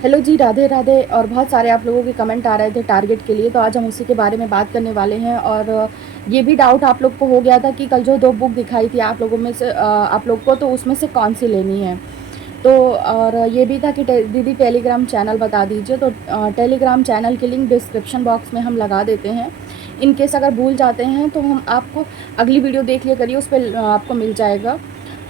Hello जी, राधे राधे। और बहुत सारे आप लोगों के कमेंट आ रहे थे टारगेट के लिए, तो आज हम उसी के बारे में बात करने वाले हैं। और ये भी डाउट आप लोग को हो गया था कि कल जो 2 बुक दिखाई थी आप लोगों में से आप लोग को, तो उसमें से कौन सी लेनी है। तो और ये भी था कि दीदी टेलीग्राम चैनल बता दीजिए। तो टेलीग्राम चैनल की लिंक डिस्क्रिप्शन बॉक्स में हम लगा देते हैं। इन केस अगर भूल जाते हैं तो हम आपको अगली वीडियो देख लिया करिए, उस पर आपको मिल जाएगा।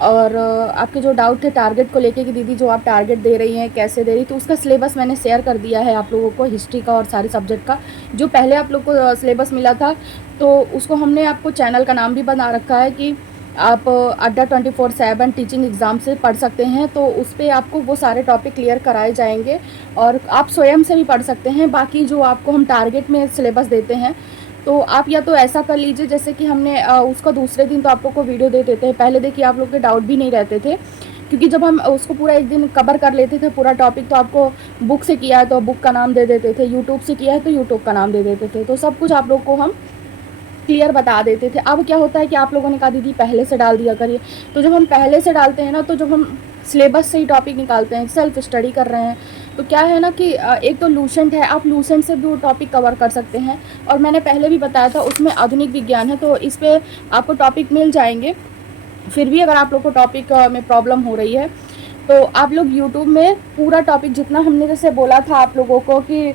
और आपके जो डाउट थे टारगेट को लेके कि दीदी जो आप टारगेट दे रही हैं कैसे दे रही, तो उसका सिलेबस मैंने शेयर कर दिया है आप लोगों को, हिस्ट्री का और सारे सब्जेक्ट का। जो पहले आप लोग को सिलेबस मिला था, तो उसको हमने आपको चैनल का नाम भी बना रखा है कि आप अड्डा 24/7 टीचिंग एग्ज़ाम से पढ़ सकते हैं। तो उस पर आपको वो सारे टॉपिक क्लियर कराए जाएंगे और आप स्वयं से भी पढ़ सकते हैं। बाकी जो आपको हम टारगेट में सिलेबस देते हैं, तो आप या तो ऐसा कर लीजिए जैसे कि हमने उसका दूसरे दिन तो आप लोग को वीडियो दे देते हैं। पहले देखिए आप लोग के डाउट भी नहीं रहते थे, क्योंकि जब हम उसको पूरा एक दिन कवर कर लेते थे पूरा टॉपिक, तो आपको बुक से किया है तो बुक का नाम दे देते थे, यूट्यूब से किया है तो यूट्यूब का नाम दे देते थे। तो सब कुछ आप लोग को हम क्लियर बता देते थे। अब क्या होता है कि आप लोगों ने कहा दीदी पहले से डाल दिया करिए। तो जब हम पहले से डालते हैं ना, तो जब हम सिलेबस से ही टॉपिक निकालते हैं, सेल्फ स्टडी कर रहे हैं, तो क्या है ना कि एक तो लूसेंट है, आप लूसेंट से भी वो टॉपिक कवर कर सकते हैं। और मैंने पहले भी बताया था उसमें आधुनिक विज्ञान है, तो इस पर आपको टॉपिक मिल जाएंगे। फिर भी अगर आप लोग को टॉपिक में प्रॉब्लम हो रही है, तो आप लोग यूट्यूब में पूरा टॉपिक जितना हमने जैसे बोला था आप लोगों को कि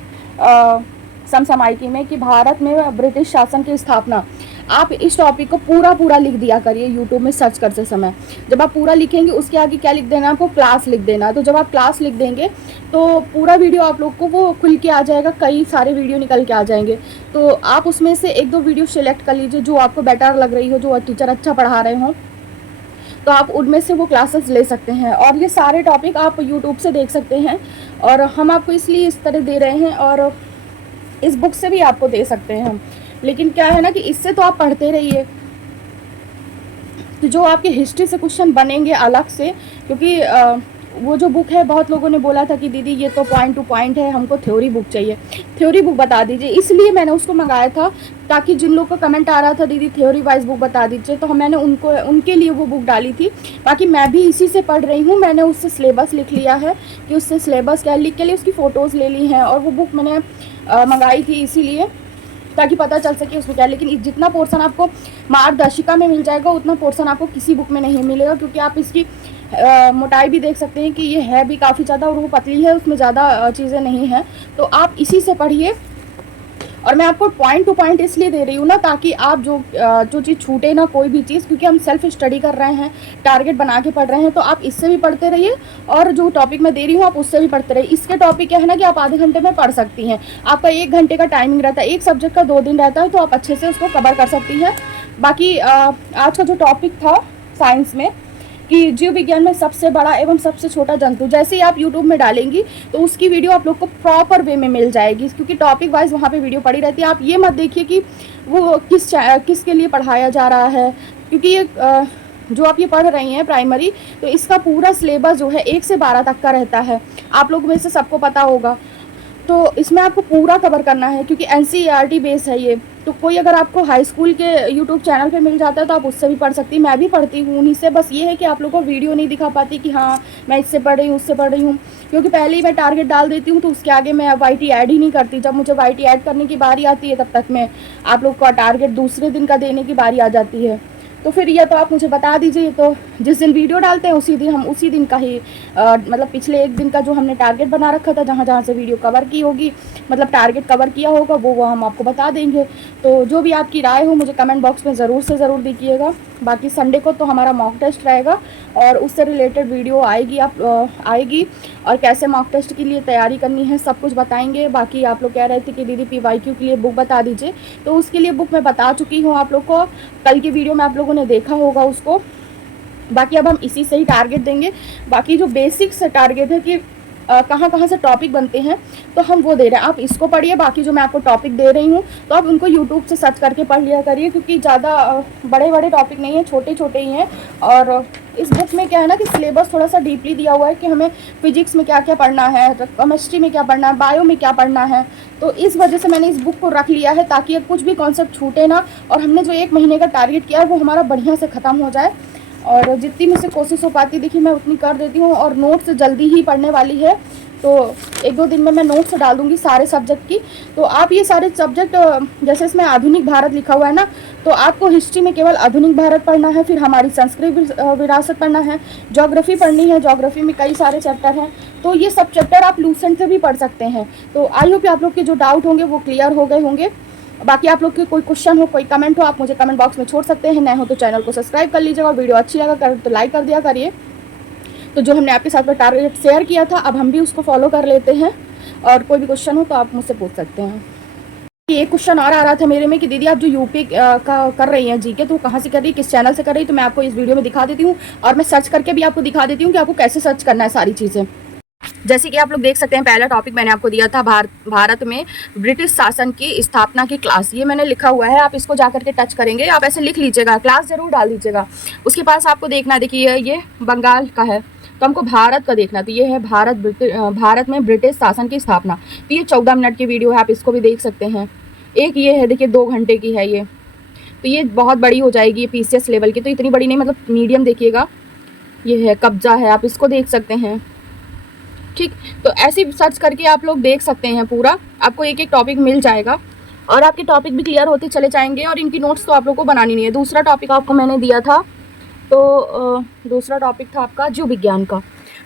समसामयिकी में कि भारत में ब्रिटिश शासन की स्थापना, आप इस टॉपिक को पूरा लिख दिया करिए यूट्यूब में सर्च करते समय। जब आप पूरा लिखेंगे उसके आगे क्या लिख देना, आपको क्लास लिख देना। तो जब आप क्लास लिख देंगे तो पूरा वीडियो आप लोग को वो खुल के आ जाएगा, कई सारे वीडियो निकल के आ जाएंगे। तो आप उसमें से 1-2 वीडियो सिलेक्ट कर लीजिए जो आपको बेटर लग रही हो, जो टीचर अच्छा पढ़ा रहे हों, तो आप उनमें से वो क्लासेस ले सकते हैं। और ये सारे टॉपिक आप यूट्यूब से देख सकते हैं, और हम आपको इसलिए इस तरह दे रहे हैं। और इस बुक से भी आपको दे सकते हैं हम, लेकिन क्या है ना कि इससे तो आप पढ़ते रहिए, तो जो आपके हिस्ट्री से क्वेश्चन बनेंगे अलग से, क्योंकि वो जो बुक है, बहुत लोगों ने बोला था कि दीदी ये तो पॉइंट टू पॉइंट है, हमको थ्योरी बुक चाहिए। थ्योरी बुक बता दीजिए, इसलिए मैंने उसको मंगाया था, ताकि जिन लोग का कमेंट आ रहा था दीदी थ्योरी वाइज बुक बता दीजिए, तो मैंने उनके लिए वो बुक डाली थी। बाकी मैं भी इसी से पढ़ रही हूँ, मैंने उससे सिलेबस लिख लिया है कि उससे सिलेबस क्या लिख के लिए उसकी फ़ोटोज़ ले ली हैं, और वो बुक मैंने मंगाई थी इसीलिए, ताकि पता चल सके उसमें क्या। लेकिन जितना पोर्शन आपको मार्गदर्शिका में मिल जाएगा, उतना पोर्शन आपको किसी बुक में नहीं मिलेगा, क्योंकि आप इसकी मोटाई भी देख सकते हैं कि ये है भी काफ़ी ज़्यादा, और वो पतली है, उसमें ज़्यादा चीज़ें नहीं हैं। तो आप इसी से पढ़िए। और मैं आपको पॉइंट टू पॉइंट इसलिए दे रही हूँ ना, ताकि आप जो चीज़ छूटे ना, कोई भी चीज़, क्योंकि हम सेल्फ स्टडी कर रहे हैं, टारगेट बना के पढ़ रहे हैं, तो आप इससे भी पढ़ते रहिए, और जो टॉपिक मैं दे रही हूँ आप उससे भी पढ़ते रहिए। इसके टॉपिक क्या है ना कि आप आधे घंटे में पढ़ सकती हैं, आपका 1 घंटे का टाइमिंग रहता है, एक सब्जेक्ट का 2 दिन रहता है, तो आप अच्छे से उसको कवर कर सकती हैं। बाकी आज का जो टॉपिक था साइंस में कि जीव विज्ञान में सबसे बड़ा एवं सबसे छोटा जंतु, जैसे ही आप यूट्यूब में डालेंगी तो उसकी वीडियो आप लोग को प्रॉपर वे में मिल जाएगी, क्योंकि टॉपिक वाइज वहाँ पे वीडियो पड़ी रहती है। आप ये मत देखिए कि वो किसके लिए पढ़ाया जा रहा है, क्योंकि ये जो आप ये पढ़ रही हैं प्राइमरी, तो इसका पूरा सिलेबस जो है 1 से 12 तक का रहता है, आप लोग में से सबको पता होगा। तो इसमें आपको पूरा कवर करना है, क्योंकि एनसीईआरटी बेस है ये। तो कोई अगर आपको हाई स्कूल के यूट्यूब चैनल पे मिल जाता है तो आप उससे भी पढ़ सकती हैं, मैं भी पढ़ती हूँ उन्हीं से। बस ये है कि आप लोगों को वीडियो नहीं दिखा पाती कि हाँ मैं इससे पढ़ रही हूँ उससे पढ़ रही हूँ, क्योंकि पहले ही मैं टारगेट डाल देती हूँ, तो उसके आगे मैं वाईटी ऐड ही नहीं करती। जब मुझे वाईटी ऐड करने की बारी आती है, तब तक मैं आप लोग का टारगेट दूसरे दिन का देने की बारी आ जाती है। तो फिर ये तो आप मुझे बता दीजिए, तो जिस दिन वीडियो डालते हैं उसी दिन हम उसी दिन का ही मतलब पिछले 1 दिन का जो हमने टारगेट बना रखा था, जहाँ जहाँ से वीडियो कवर की होगी, मतलब टारगेट कवर किया होगा, वो हम आपको बता देंगे। तो जो भी आपकी राय हो मुझे कमेंट बॉक्स में ज़रूर से ज़रूर दीजिएगा। बाकी संडे को तो हमारा मॉक टेस्ट रहेगा, और उससे रिलेटेड वीडियो आएगी, और कैसे मॉक टेस्ट के लिए तैयारी करनी है सब कुछ बताएंगे। बाकी आप लोग कह रहे थे कि दीदी PYQ के लिए बुक बता दीजिए, तो उसके लिए बुक मैं बता चुकी हूँ आप लोग को, कल की वीडियो में आप लोगों ने देखा होगा उसको। बाकी अब हम इसी से ही टारगेट देंगे। बाकी जो बेसिक्स टारगेट है कि कहाँ कहाँ से टॉपिक बनते हैं, तो हम वो दे रहे हैं, आप इसको पढ़िए। बाकी जो मैं आपको टॉपिक दे रही हूँ, तो आप उनको यूट्यूब से सर्च करके पढ़ लिया करिए, क्योंकि ज़्यादा बड़े बड़े टॉपिक नहीं हैं, छोटे छोटे ही हैं। और इस बुक में क्या है ना कि सिलेबस थोड़ा सा डीपली दिया हुआ है कि हमें फिजिक्स में क्या क्या पढ़ना है, केमिस्ट्री में क्या पढ़ना है, बायो में क्या पढ़ना है। तो इस वजह से मैंने इस बुक को रख लिया है, ताकि कुछ भी कॉन्सेप्ट छूटे ना, और हमने जो 1 महीने का टारगेट किया है वो हमारा बढ़िया से ख़त्म हो जाए। और जितनी मुझसे कोशिश हो पाती देखिए मैं उतनी कर देती हूँ, और नोट्स जल्दी ही पढ़ने वाली है, तो 1-2 दिन में मैं नोट्स डाल दूँगी सारे सब्जेक्ट की। तो आप ये सारे सब्जेक्ट, जैसे इसमें आधुनिक भारत लिखा हुआ है ना, तो आपको हिस्ट्री में केवल आधुनिक भारत पढ़ना है, फिर हमारी संस्कृत विरासत पढ़ना है, ज्योग्राफी पढ़नी है, ज्योग्राफी में कई सारे चैप्टर हैं। तो ये सब चैप्टर आप लूसेंट से भी पढ़ सकते हैं। तो आई होप आप लोग के जो डाउट होंगे वो क्लियर हो गए होंगे। बाकी आप लोग के कोई क्वेश्चन हो, कोई कमेंट हो, आप मुझे कमेंट बॉक्स में छोड़ सकते हैं। नए हो तो चैनल को सब्सक्राइब कर लीजिएगा, और वीडियो अच्छी लगा तो लाइक कर दिया करिए। तो जो हमने आपके साथ में टारगेट शेयर किया था, अब हम भी उसको फॉलो कर लेते हैं। और कोई भी क्वेश्चन हो तो आप मुझसे पूछ सकते हैं। एक क्वेश्चन और आ रहा था मेरे में कि दीदी आप जो यूपी का कर रही हैं जीके, तो कहाँ से कर रही है, किस चैनल से कर रही है? तो मैं आपको इस वीडियो में दिखा देती हूँ, और मैं सर्च करके भी आपको दिखा देती हूँ कि आपको कैसे सर्च करना है सारी चीज़ें। जैसे कि आप लोग देख सकते हैं, पहला टॉपिक मैंने आपको दिया था भारत में ब्रिटिश शासन की स्थापना की क्लास। ये मैंने लिखा हुआ है, आप इसको जाकर के टच करेंगे, आप ऐसे लिख लीजिएगा, क्लास जरूर डाल दीजिएगा। उसके पास आपको देखना, देखिए ये बंगाल का है, तो हमको भारत का देखना। तो ये है भारत में ब्रिटिश शासन की स्थापना। तो ये 14 मिनट की वीडियो है, आप इसको भी देख सकते हैं। एक ये है, देखिए 2 घंटे की है ये, तो ये बहुत बड़ी हो जाएगी, ये PCS लेवल की, तो इतनी बड़ी नहीं, मतलब मीडियम देखिएगा। ये है कब्जा है, आप इसको देख सकते हैं। ठीक, तो ऐसे सर्च करके आप लोग देख सकते हैं पूरा, आपको एक एक टॉपिक मिल जाएगा, और आपके टॉपिक भी क्लियर होते चले जाएंगे। और इनकी नोट्स तो आप लोग को बनानी नहीं है। दूसरा टॉपिक आपको मैंने दिया था, तो दूसरा टॉपिक था आपका जीव विज्ञान का,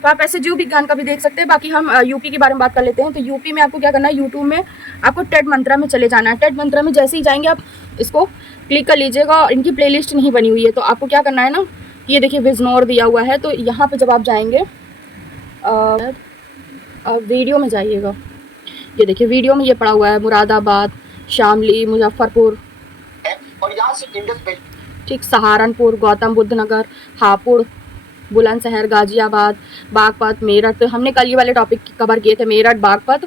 तो आप ऐसे जीव विज्ञान का भी देख सकते हैं। बाकी हम यूपी के बारे में बात कर लेते हैं। तो यूपी में आपको क्या करना है, यूट्यूब में आपको टेट मंत्रा में चले जाना है। टेट मंत्रा में जैसे ही जाएंगे आप इसको क्लिक कर लीजिएगा, और इनकी प्लेलिस्ट नहीं बनी हुई है, तो आपको क्या करना है ना, ये देखिए बिजनौर दिया हुआ है, तो यहाँ पर जब आप जाएंगे वीडियो में जाइएगा, ये देखिए वीडियो में ये पड़ा हुआ है मुरादाबाद, शामली, मुजफ्फरपुर, और यहाँ से ठीक, सहारनपुर, गौतम बुद्ध नगर, हापुड़, बुलंदशहर, गाजियाबाद, बागपत, मेरठ। तो हमने कल ये वाले टॉपिक कवर किए थे, मेरठ, बागपत,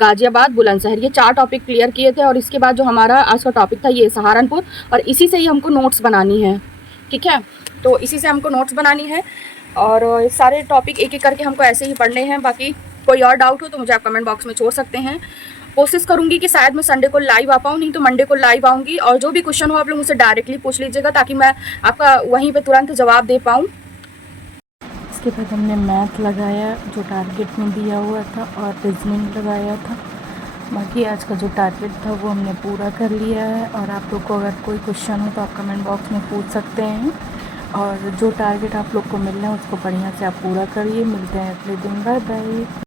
गाजियाबाद, बुलंदशहर, ये 4 टॉपिक क्लियर किए थे। और इसके बाद जो हमारा आज का टॉपिक था ये सहारनपुर, और इसी से ही हमको नोट्स बनानी है। ठीक है, तो इसी से हमको नोट्स बनानी है, और सारे टॉपिक एक एक करके हमको ऐसे ही पढ़ने हैं। बाकी कोई और डाउट हो तो मुझे आप कमेंट बॉक्स में छोड़ सकते हैं। कोशिश करूंगी कि शायद मैं संडे को लाइव आ पाऊँ, नहीं तो मंडे को लाइव आऊँगी। और जो भी क्वेश्चन हो आप लोग मुझसे डायरेक्टली पूछ लीजिएगा, ताकि मैं आपका वहीं पे तुरंत जवाब दे पाऊँ। इसके बाद हमने मैथ लगाया जो टारगेट में दिया हुआ था, और रीजनिंग लगाया था। बाकी आज का जो टारगेट था वो हमने पूरा कर लिया है। और आप लोग को अगर कोई क्वेश्चन हो तो आप कमेंट बॉक्स में पूछ सकते हैं, और जो टारगेट आप लोग को मिल रहा है उसको बढ़िया से आप पूरा करिए। मिलते हैं अगले दिन, बाय बाय।